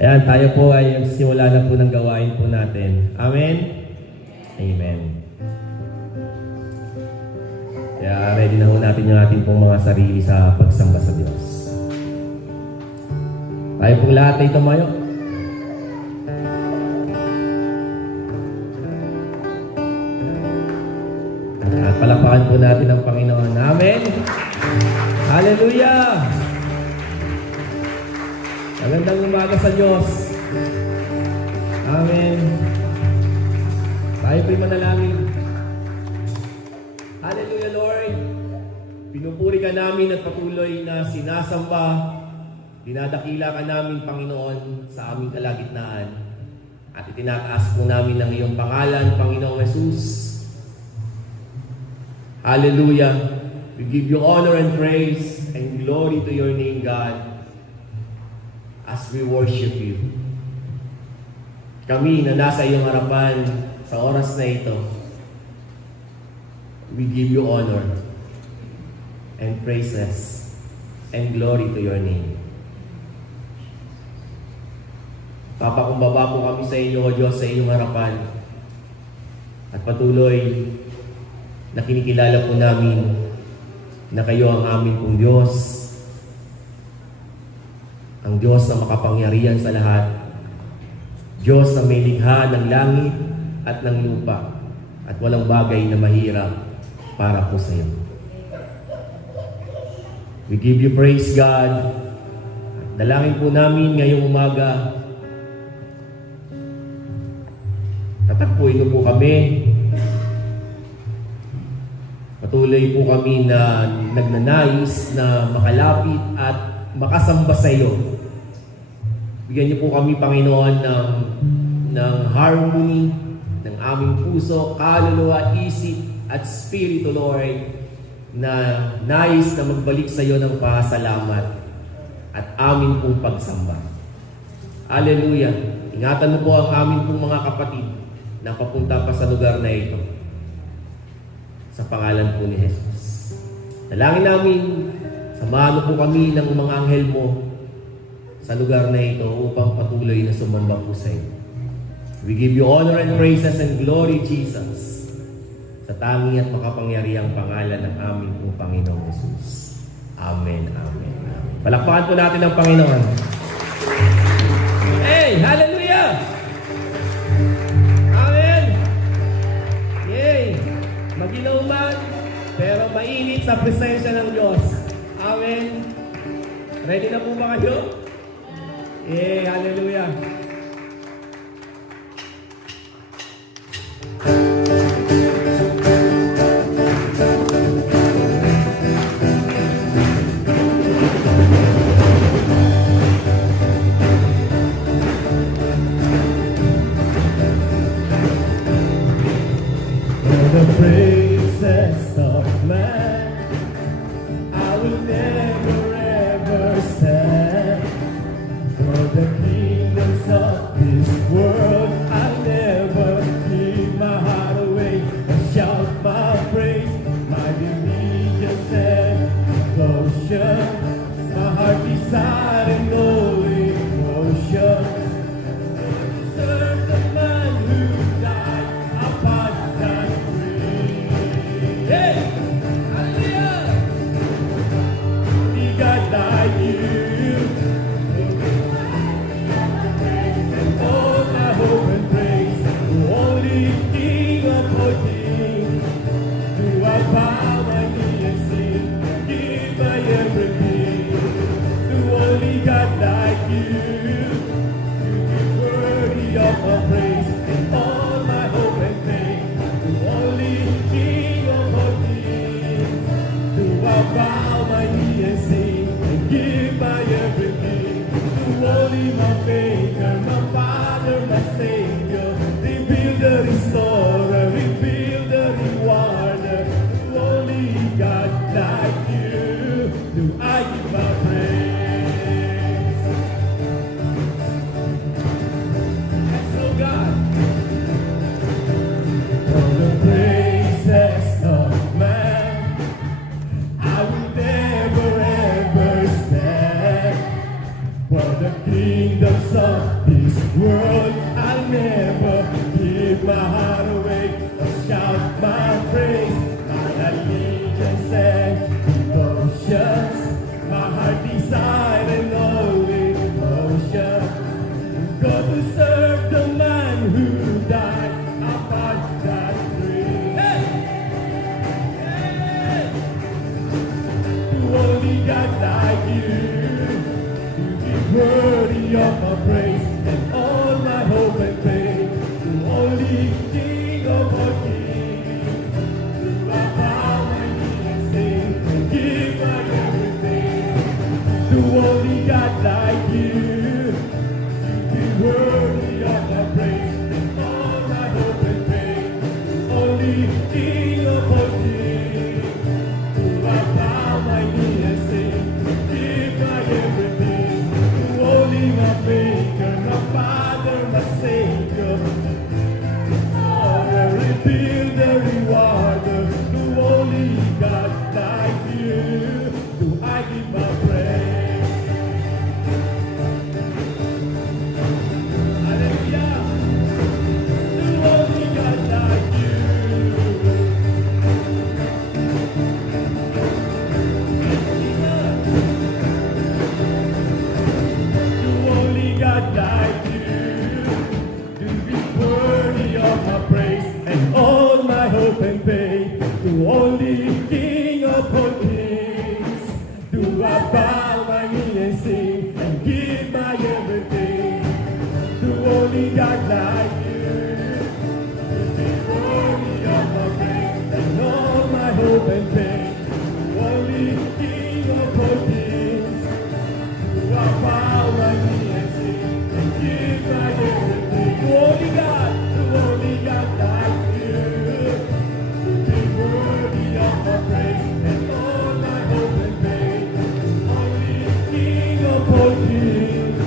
Ayan, tayo po ay simula na po ng gawain po natin. Amen? Amen. Kaya ready na po natin yung ating pong mga sarili sa pagsamba sa Diyos. Tayo pong lahat ay tumayo. At palakpakan po natin ang Panginoon. Amen? Hallelujah! Magandang umaga sa Diyos. Amen. Tayo po'y manalangin. Hallelujah, Lord. Pinupuri ka namin at patuloy na sinasamba. Dinadakila ka namin, Panginoon, sa aming kalagitnaan. At itinataas po namin ang iyong pangalan, Panginoong Jesus. Hallelujah. We give you honor and praise and glory to your name, God, as we worship you. Kami na nasa iyong harapan sa oras na ito, we give you honor and praises and glory to your name. Papakumbaba po kami sa inyo, O Diyos, sa iyong harapan. At patuloy na kinikilala po namin na kayo ang aming pong Diyos. Ang Diyos na makapangyarihan sa lahat. Diyos na may likha ng langit at ng lupa. At walang bagay na mahirap para po sa iyo. We give you praise, God. Dalangin po namin ngayong umaga. Tatakpuin mo po kami. Patuloy po kami na nagnanais na makalapit at makasamba sa iyo. Bigyan niyo po kami, Panginoon, ng harmony ng aming puso, kaluluwa, isip at spirito, Lord, na nais na magbalik sa iyo ng pasalamat at amin pong pagsamba. Hallelujah. Ingatan mo po ang amin pong mga kapatid na papunta pa sa lugar na ito. Sa pangalan po ni Jesus. Dalangin namin, samahan mo po kami ng mga anghel mo sa lugar na ito upang patuloy na sumamba po sa iyo. We give you honor and praises and glory, Jesus, sa tangi at makapangyarihang pangalan ng aming pong Panginoong Jesus. Amen, amen, amen. Palakpakan po natin ang Panginoon. Hey, hallelujah! Amen! Yay! Maginaw man, pero mainit sa presensya ng Diyos. Amen! Ready na po ba kayo? Yay! Hallelujah! The praises of man, I will never ever stand. For the kingdoms of this world, I'll never give my heart away. I shout my praise, my allegiance and devotion. My heart desire and holy emotion. Serve the man who died upon that tree. Hey! Hallelujah! We got like you. And all my hope and praise, the only King of all kings. Do I bow my knee and sing, give my everything to only God like you. You be worthy of my praise and all my hope and faith. The only King of all kings. Do I bow my knee and sing and give my everything to only my Maker, my Father, my Savior, Rebuilder, Restorer, Rebuilder, Rewarder. To only God like you do I give my praise. So God, for the praises of man, I will never ever stand. For the kingdoms of this world. I'll never give my heart away or shout my praise. My allegiance and devotions, my heart desire and only emotion. Go to serve the man who died upon that tree. Hey! Hey! To only God like you, to be worthy of my praise and all my hope and faith. To only King of all kings, to bow my knee and sing and give my everything. To only God like you, to be worthy of my praise and all my hope and faith. Only King of all kings, to bow my knee and sing and give my everything. To only my Maker, my Father, my Savior, the rebuilder, rewarder, to only God like you, do I give my praise. Hallelujah, to only God like you. To only God like you, to be worthy of my praise and all my hope and faith. To only King of all kings, do I bow my knee and sing and give my everything. To only God like you, to be worthy of my praise and all my hope and faith. To only King of all kings, do I bow my knee and sing and give my everything. To only God like you, to be worthy of my praise and all my hope and faith. Only King of all kings,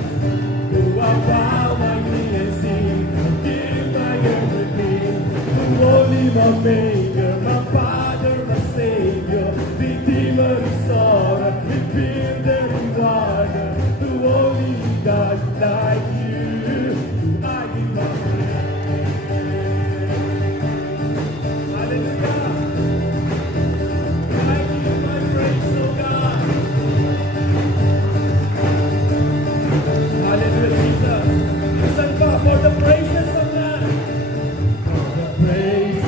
do I bow my knee and sing and give my everything. To only my Maker, my Father, my Savior, Redeemer, Restorer, Rebuilder, Rewarder. To only God like you, do I give my praise. Hallelujah. I give my praise, oh God. Hallelujah, Jesus. Listen pa for the praises of God. For the praise.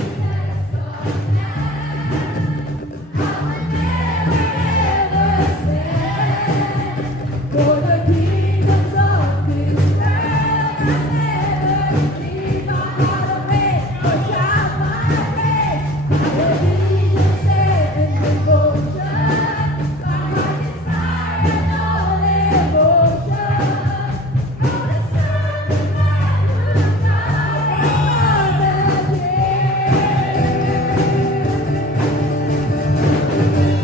For the kingdoms of this world, I'll never give my heart away or shout my praise. My allegiance and devotion, my heart desire and all emotion. Go to serve the man who died upon the tree.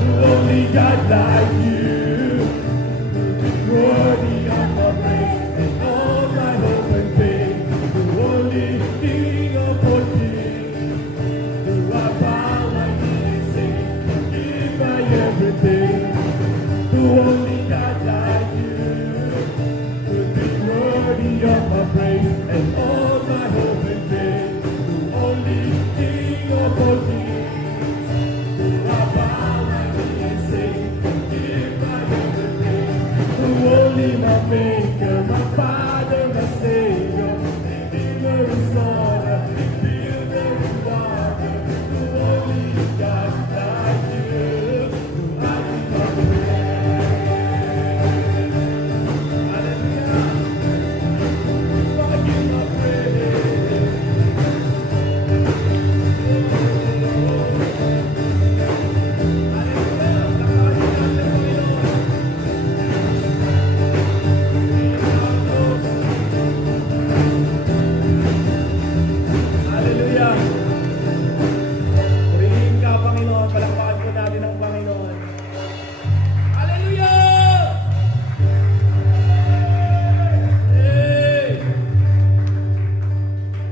To only God like you, worthy of my praise and all my hope and faith. To only King of all kings, do I bow my knee and sing and give my everything. To only God like you, to be worthy of my praise and all my hope and faith. To only King of all kings, do I bow my knee and sing and give my everything. To only my Maker, my Father, my Savior, Redeemer, Restorer, Rebuilder, Rewarder. To only God like you, do I give my praise. Hallelujah. I give my praise. Hallelujah. Purihin ka, Panginoon. Palakpakan po natin ang Panginoon. Hallelujah! Hey!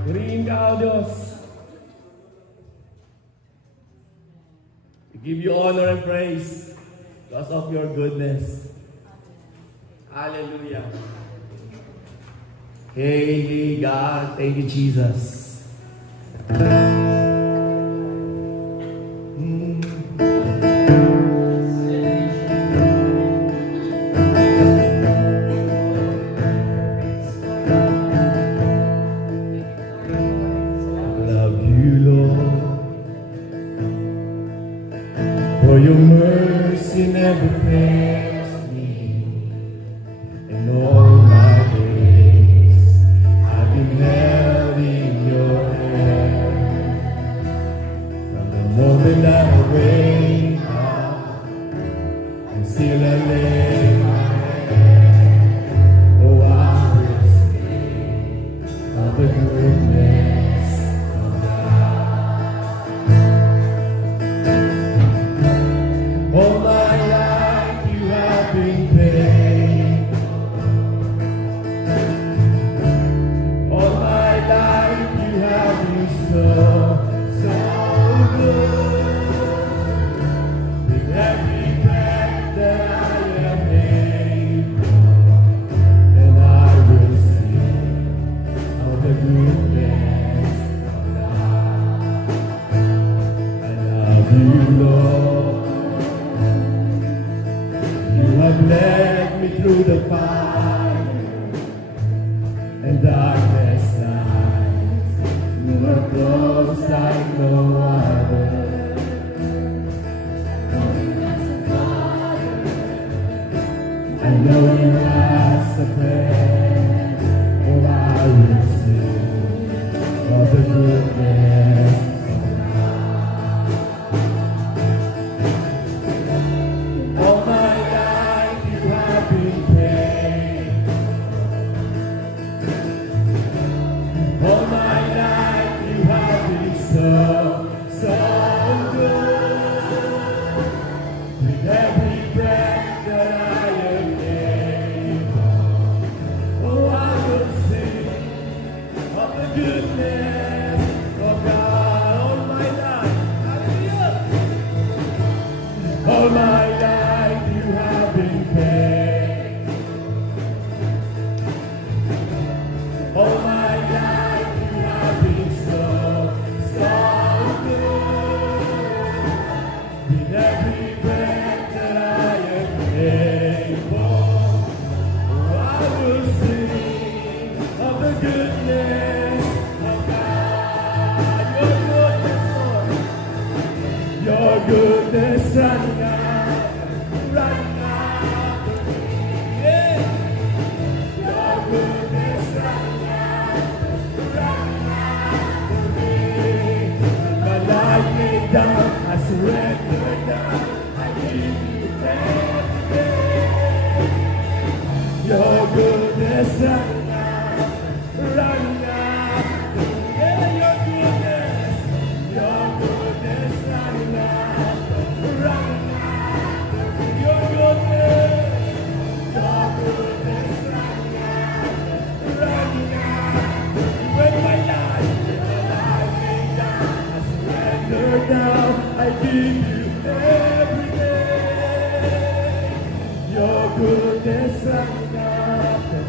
Purihin ka, O Diyos. We give you honor and praise because of your goodness. Hallelujah. Hey, God. Thank you, Jesus. Love you, Lord, for your mercy never fails me. In all my days, I've been held in your hand. From the moment that I wake up until I lay my head, oh, I will sing of the goodness of God. All my life you have been faithful. All my life you have been so good. With every breath that I am able, and I will sing of the goodness of God. I love you, Lord. You have led me through the fire and darkness nights. You are close like no other. I know you as a friend, oh, I will sing of the goodness of God. All my life you have been faithful. All my life you have been so good. With every breath that I am able, oh, I will sing of the goodness of God. All my life, hallelujah. All my life you have been faithful. All my life you have been so good. With every breath that I am able, oh, I will sing of the goodness of God. Your goodness, Lord. Your goodness running after me. Yeah. Your goodness running after me. When my life laid down, I surrender now. I give you everything. Your goodness running after me. Yeah, your goodness running after me. Your goodness running after me. When my life laid down, I surrender now. I give you everything. Your goodness running after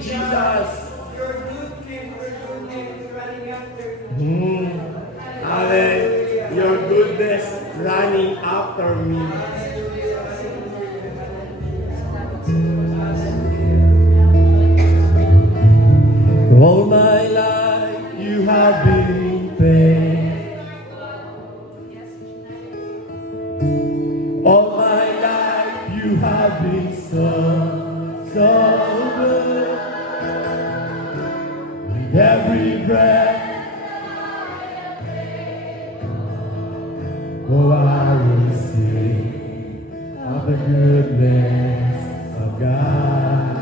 Jesus. Amen. Your goodness running after me. All my life You have been faithful. All my life you have been so good. With every breath, oh, I will sing of the goodness of God.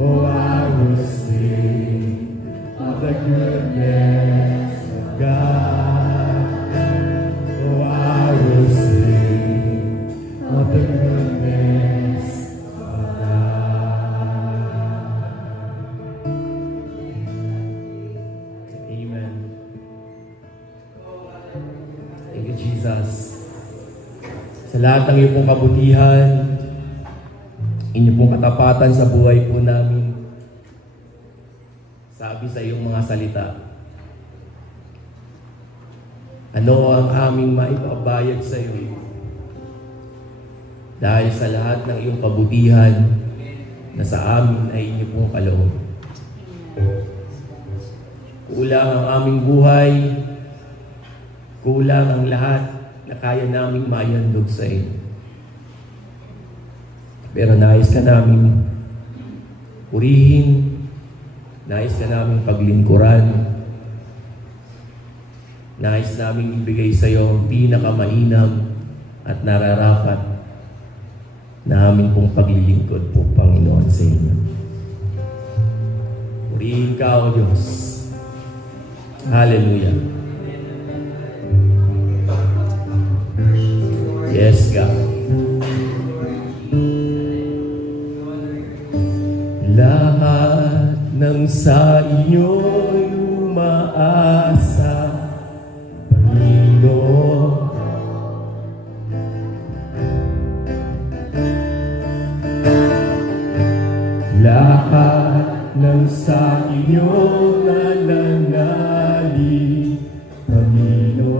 Oh, I will sing of the goodness of God. Oh, I will sing of the goodness of God. Amen. Thank you, Jesus. Sa lahat ng iyong pong kabutihan, inyong pong katapatan sa buhay po namin, sabi sa iyong mga salita, ano ang aming maipabayad sa iyo? Dahil sa lahat ng iyong kabutihan na sa amin ay inyong pong kaloob. Kulang ang aming buhay, kulang ang lahat na kaya naming maihandog sa iyo. Pero nais ka namin purihin, nais ka namin paglingkuran, nais namin ibigay sa iyo ang pinakamainam at nararapat na aming pong paglilingkod po, Panginoon, sa inyo. Purihin ka, O Diyos. Hallelujah. Yes, God. Lahat ng sa inyo'y umaasa, Panginoon. Lahat ng sa inyo nananalig, Panginoon,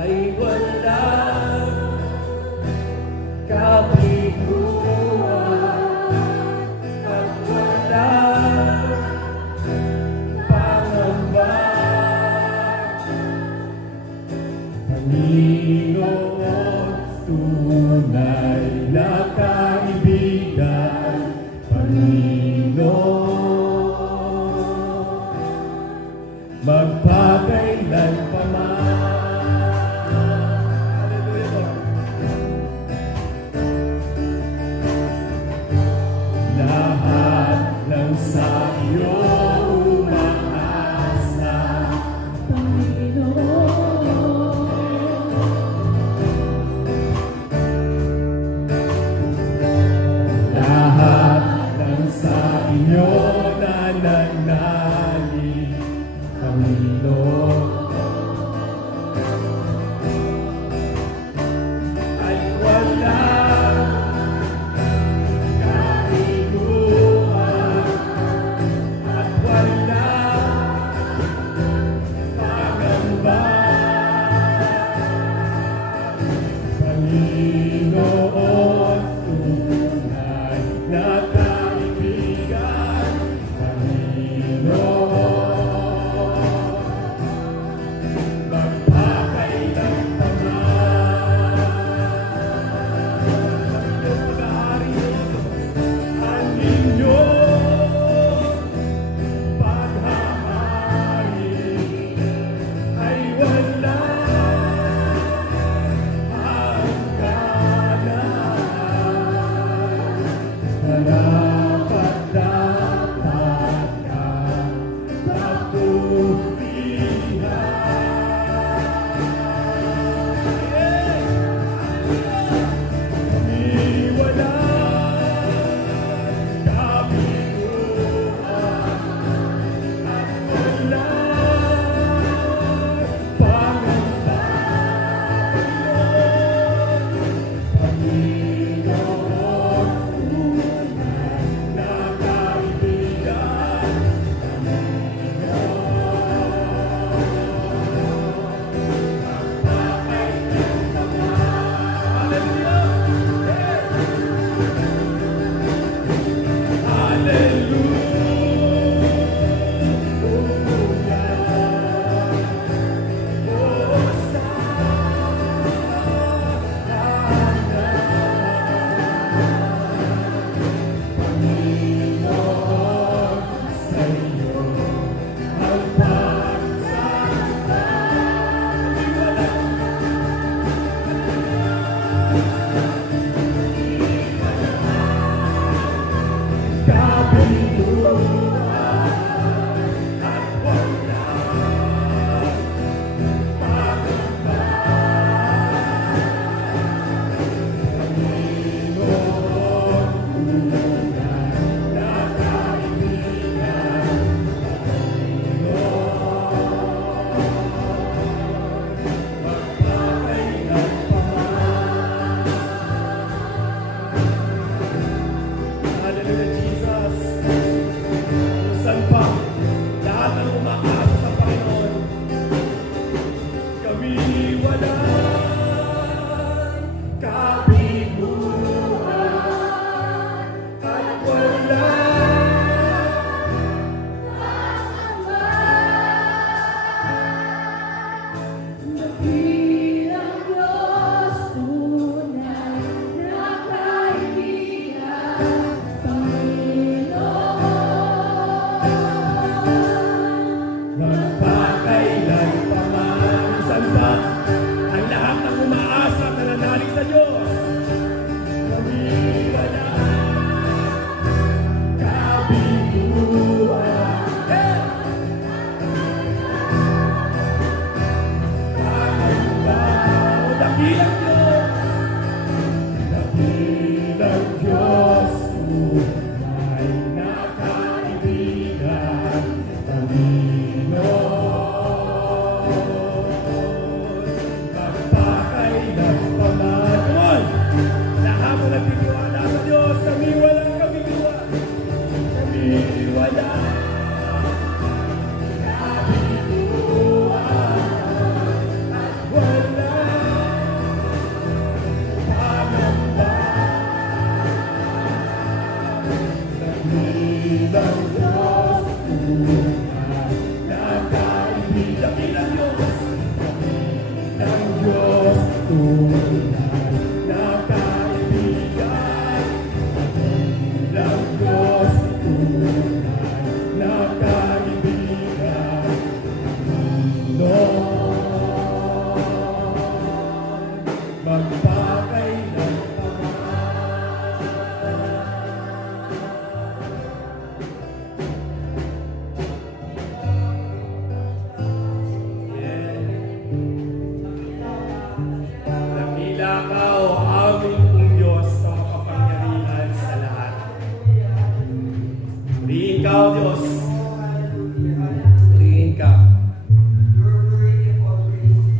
Ay walang kabiguan at walang pangamba. Panginoon, tunay na kaibigan, Panginoon, magpakailan pa man. Hallelujah. Lahat ng sa iyo umaasa, lahat ng sa inyo nananalig, Panginoon, ay walang kaliguan at walang pangamba. Panginoon, tunay na kaibigan, Panginoon, magpakailan pa man. Ang pag-aari ang inyong paghahari ay walang hangganan. na kaibigan ng Diyos, tunay na kaibigan. Lord, magpakailan pa Dakila ka o aming kong Diyos sa makapangyarihan sa lahat. Purihin ka o Diyos. Purihin ka.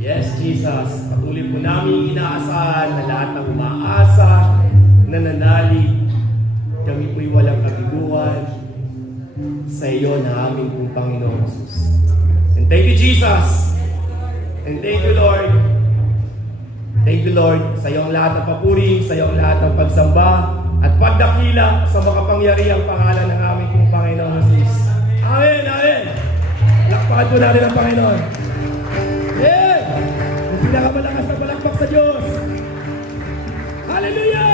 Yes, Jesus. Patuloy po namin inaasahan na lahat ng umaasa, nananalig, kami po'y walang kabiguan sa iyo na aming pong Panginoon Jesus. And thank you, Jesus. And thank you, Lord. Thank you, Lord, sa iyong lahat ng papuri, sa iyong lahat ng pagsamba, at pagdakila sa makapangyarihang pangalan ng aming pong Panginoon Jesus. Amen, amen. Lakpakan po natin ang Panginoon. Yeah! Yung pinakamalakas na palakpak sa Diyos. Hallelujah!